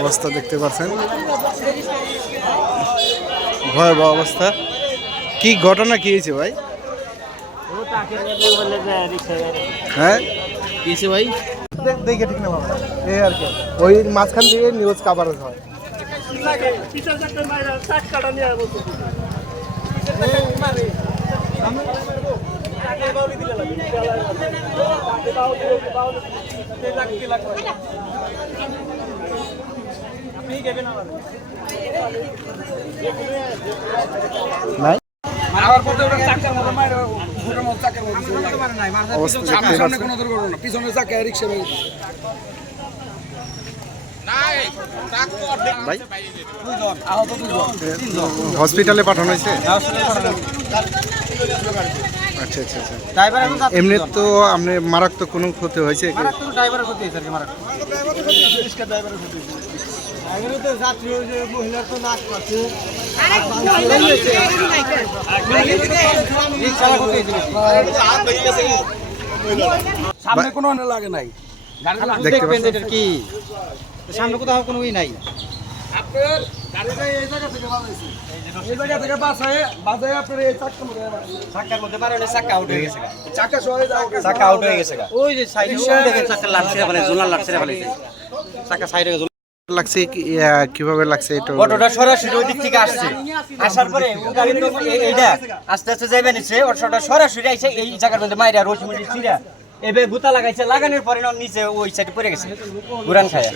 অবস্থা দেখতে পাচ্ছেন, ভয়াবহ অবস্থা। কি ঘটনা কি হয়েছে ভাই? হ্যাঁ কি হয়েছে ভাই? দেখে ঠিক না বাবা, এই আর কি ওই মাঝখান দিয়ে নিউজ কাভারেজ হয়। নাই হসপিটালে পাঠানো হয়েছে। আচ্ছা আচ্ছা আচ্ছা। এমনি তো আপনি মারাত্মক কোনো ক্ষতি হয়েছে? সামনে কোনো লাগে নাই, কি সামনে কোথাও কোনো ই নাই। আপনার গাড়িটা এই জায়গা থেকে বাজাইছে, এই জায়গা থেকে বাজায় আপনার এই চাক্কার মধ্যে মারলে চাক্কা আউট হয়ে গেছে, চাক্কা সরে যাও, চাক্কা আউট হয়ে গেছে। ওই যে সাইডে ওই দেখেন চাক্কা লাগছে, মানে জোনাল লাগছে ফেলেছে, চাক্কা সাইডে লাগছে। কিভাবে লাগছে? এটা অটোটা সরাসরি ওই দিক থেকে আসছে, আসার পরে গাড়ি এইটা আস্তে আস্তে যাইবে নিচে, অটোটা সরাসরি আইছে এই জায়গার মধ্যে মাইরা রসুমিটি চিরা এবে গুতা লাগাইছে, লাগানোর পরে নিচে ওই সাইডে পড়ে গেছে, ঘুরান খায়।